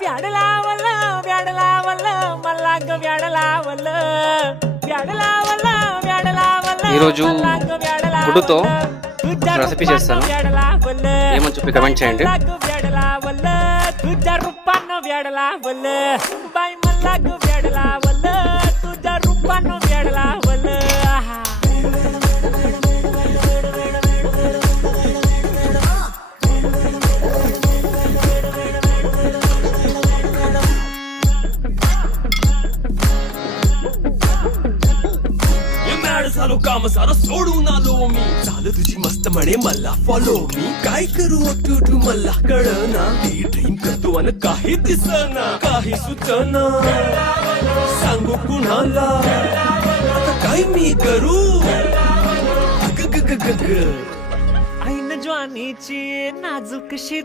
व्याड लावलं व्याड लावलं मला ग व्याड लावलं व्याड लावलं व्याड लावलं ఈరోజు గుడ్డుతో రెసిపీ చేస్తాను. ఏమని చెప్పి కమెంట్ చేయండి. व्याड लावलं तुझ्या रूपानं व्याड लावलं बाई मला ग व्याड लावलं तुझ्या रूपानं व्याड लावलं झालो काम सारं सोडून आलो मी झालं तुझी मस्त म्हणे मला फॉलो मी काय करू तू मला कळना ड्रीम करतो आणि काही दिसना काही सुचना सांगू कुणाला आता काय मी करू ऐन ज्वानीची नाजूक शीत